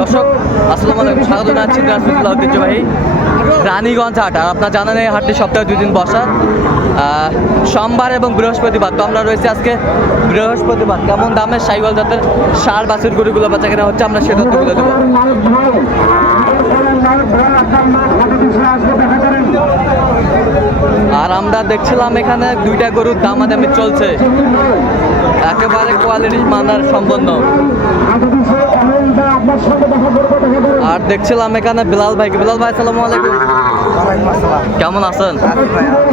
দর্শক, আসসালামু আলাইকুম, স্বাগত জানাচ্ছি ঐতিহ্যবাহী রানীগঞ্জ হাট। আর আপনার জানেন এই হাটটি সপ্তাহে দুই দিন বসা সোমবার এবং বৃহস্পতিবার তো আমরা রয়েছি আজকে বৃহস্পতিবার। কেমন দামের সাইকেল জাতের সার বাছুর গরুগুলো বাচ্চা কেনা হচ্ছে? আমরা সে তথ্যগুলো দেবো। আর আমরা দেখছিলাম এখানে দুইটা গরুর দামাদামি চলছে। একেবারে কোয়ালিটি মানার সম্পন্ন। আর দেখছিলাম এখানে বিলাল ভাই বিলাল ভাই আসসালামু আলাইকুম। কেমন আছেন?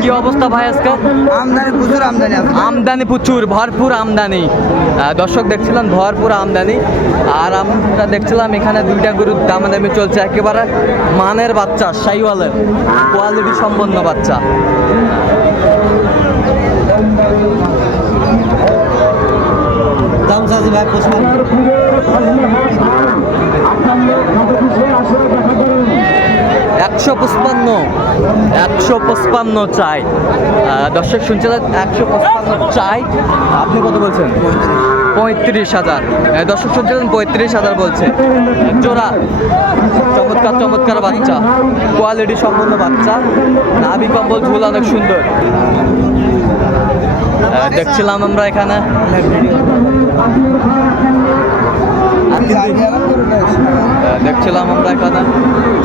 কি অবস্থা ভাই আজকে? আমদানি প্রচুর আমদানি আমদানি প্রচুর ভরপুর আমদানি। দর্শক দেখছিলাম ভরপুর আমদানি। আর আমরা দেখছিলাম এখানে দুইটা গরুর দামাদামি চলছে একেবারে মানের বাচ্চা সাইওয়ালের কোয়ালিটি সম্পন্ন বাচ্চা। দাম চাচ্ছি ভাই একশো পঁচপান্ন একশো পঁচপান্ন চাই। দর্শক শুনছিলেন একশো পঁচপান্ন চাই। আপনি কত বলছেন? পঁয়ত্রিশ হাজার। দর্শক শুনছিলেন পঁয়ত্রিশ হাজার বলছে। জোড়া। চমৎকার চমৎকার বাচ্চা। কোয়ালিটি সম্পন্ন বাচ্চা। নাভি কম্বল ঝুল অনেক সুন্দর। দেখছিলাম আমরা এখানে। দেখছিলাম আমরা এখানে।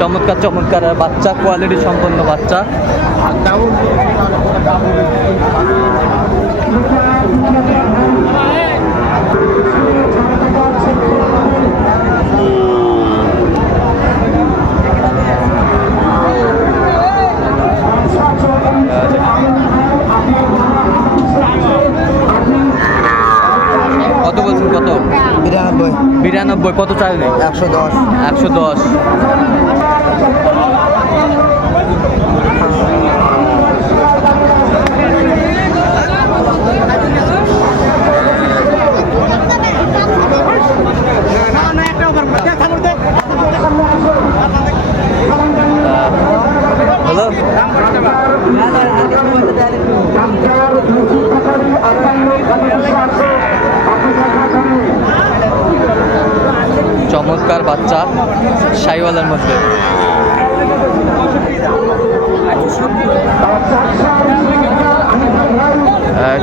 চমৎকার চমৎকার বাচ্চা কোয়ালিটি সম্পন্ন বাচ্চা কত বলছেন কত বিরানব্বই বিরানব্বই কত চাই নেই? একশো দশ। একশো দশ। হ্যালো চমৎকার বাচ্চা সাইওয়ালের মধ্যে।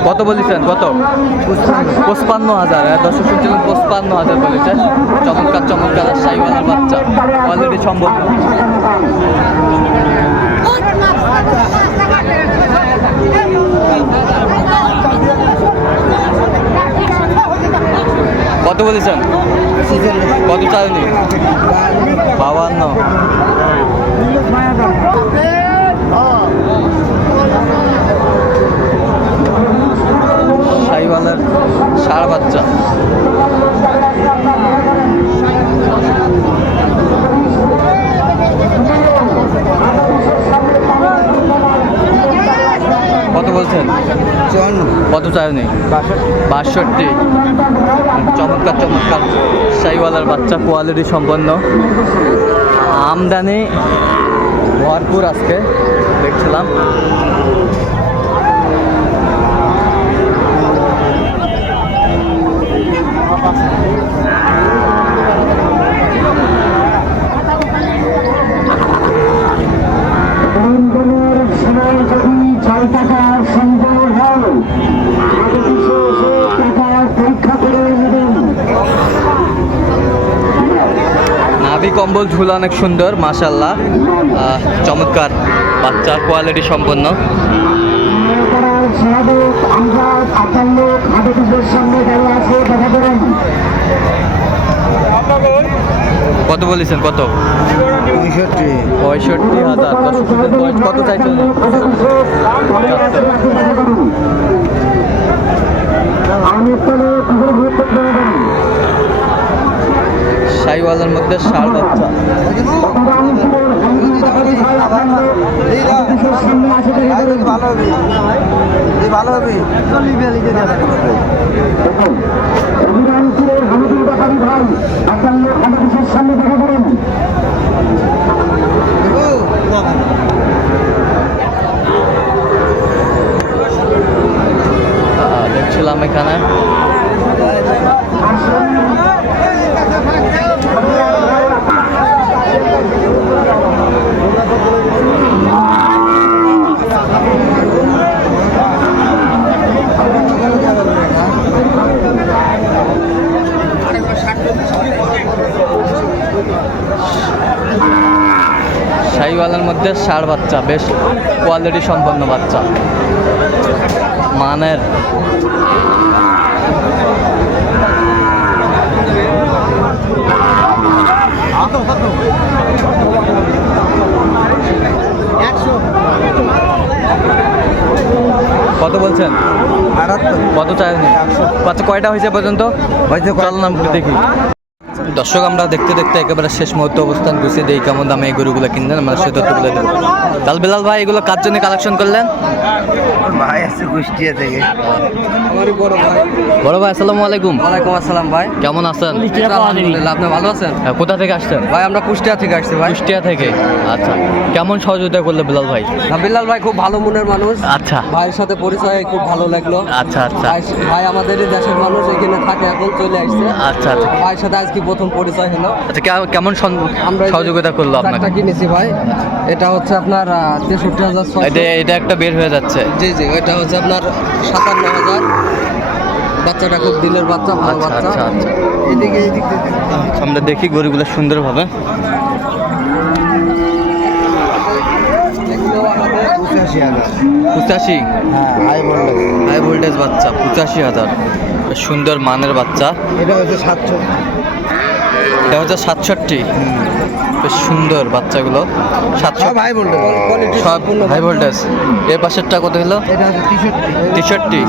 কত বলেছেন? কত? পঁচপান্ন হাজার। আহ, দর্শক শুনছিলেন পঁচপান্ন হাজার বলেছেন। চমৎকার চমৎকার সাইওয়ালের বাচ্চা। অলরেডি সম্ভব। কত বলেছেন? কত চাইনি বাবান্ন সাইওয়ালের ষাড় বাচ্চা। কত বলছেন? কত চাইনি বাষট্টি বাষট্টি। চমৎকার চমৎকার। সাইওয়ালার বাচ্চা কোয়ালিটি সম্পন্ন। আমদানি ভরপুর আজকে দেখছিলাম। সময় যদি ছয় টাকা সম্ভব হয় টাকা পরীক্ষা করে নেবেন নাভি কম্বল ঝুল অনেক সুন্দর মাশাল্লাহ আহ, চমৎকার বাচ্চার কোয়ালিটি সম্পন্ন। কত বলেছেন কত? পঁয়ষট্টি পঁয়ষট্টি হাজার কত চাইছেন? আমি সাইওয়ালের মধ্যে সার বাচ্চা। ভালো হবে ভালো হবে সামনে দেখা করেন আহ, দেখছিলাম এখানে আসুন মধ্যে ষাড় বাচ্চা বেশ কোয়ালিটি সম্পন্ন বাচ্চা। মানের। কত বলছেন? কত চাইনি কত কয়টা হয়েছে পর্যন্ত? হয়তো চল নাম দেখি। দর্শক আমরা দেখতে দেখতে একেবারে শেষ মুহূর্তে অবস্থান গুছিয়ে দিই কেমন দামে এই গরুগুলো কিনলেন আমরা সে তথ্যগুলো দেবো লাল বিলাল ভাই এগুলো কার জন্য কালেকশন করলেন? ভাই আসছে কুষ্টিয়া থেকে। বড় ভাই আসসালামু আলাইকুম। ওয়ালাইকুম আসসালাম ভাই। কেমন আছেন? আলহামদুলিল্লাহ আপনি ভালো আছেন? হ্যাঁ, কোথা থেকে আসছেন? ভাই আমরা কুষ্টিয়া থেকে আসছি ভাই। কুষ্টিয়া থেকে? আচ্ছা কেমন সহযোগিতা করলে বিলাল ভাই? বিল্লাল ভাই খুব ভালো মনের মানুষ। আচ্ছা। ভাইয়ের সাথে পরিচয় খুব ভালো লাগল। আচ্ছা আচ্ছা। ভাই আমাদেরই দেশের মানুষ এখানে থাকে এখন চলে আসছে। আচ্ছা আচ্ছা। ভাইয়ের সাথে আজকে প্রথম পরিচয় হলো। আচ্ছা কেমন সহযোগিতা করল আপনাকে? কিনেছি ভাই। এটা হচ্ছে আপনার তেষট্টি হাজার এটা এটা একটা বের হয়ে যাচ্ছে। জি জি এটা হচ্ছে আপনার সাতান্ন হাজার। বাচ্চাটা খুব দিলের বাচ্চা ভালো আচ্ছা বাচ্চা। আচ্ছা এদিকে এদিকে আমরা দেখি গরুগুলো সুন্দরভাবে। পঁচাশি হ্যাঁ হাই বললে হাই ভোল্টেজ বাচ্চা পঁচাশি হাজার। সুন্দর মানের বাচ্চা। এটা হচ্ছে সাতশো। এটা হচ্ছে সাতষট্টি। বেশ সুন্দর বাচ্চাগুলো। সাতশো বললে কোয়ালিটি সব হাই ভোল্টেজ এর পাশেরটা কত হলো তেষট্টি।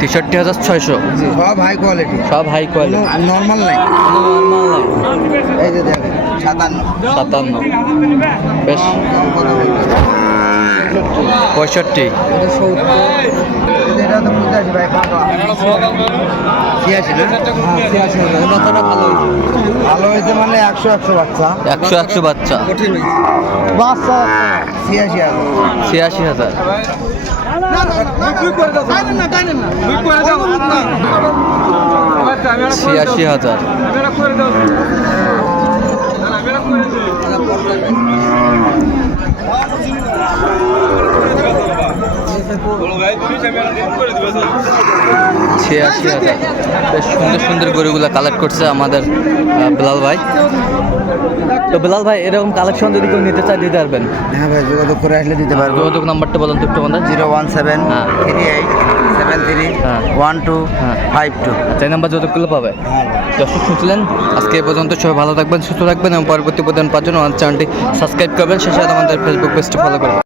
তেষট্টি। হাজার ছয়শো। সব হাই কোয়ালিটি সব হাই কোয়ালিটি নর্মাল নাই। এই যে দেখেন সাতান্ন। সাতান্ন। বেশ। পঁয়ষট্টি। তো ছিয়াশি ভালো হয়েছে ভালো হয়েছে মানে একশো একশো বাচ্চা। একশো একশো বাচ্চা হাজার ছিয়াশি হাজার ছিয়াশি হাজার ছিয়াশি হাজার। বেশ সুন্দর সুন্দর গরুগুলো কালেক্ট করছে আমাদের বিলাল ভাই। তো বিলাল ভাই এরকম কালেকশন যদি কেউ নিতে চায় দিতে পারবেন? হ্যাঁ ভাই যোগাযোগ করে আসলে দিতে পারব। যোগাযোগ নাম্বারটা বলেন তো একটু আমাদের। জিরো ওয়ান সেভেন হ্যাঁ। থ্রি এইট সেভেন থ্রি হ্যাঁ। ওয়ান টু হ্যাঁ। Five two. চাই নাম্বার যোগাযোগ করলে পাবে? দর্শক শুনছিলেন? আজকে এ পর্যন্ত সবাই ভালো থাকবেন সুস্থ থাকবেন এবং পরবর্তী প্রদান পাওয়ার জন্য আমার চ্যানেলটি সাবস্ক্রাইব করবেন। সেই সাথে আমাদের ফেসবুক পেজটি ফলো করবেন।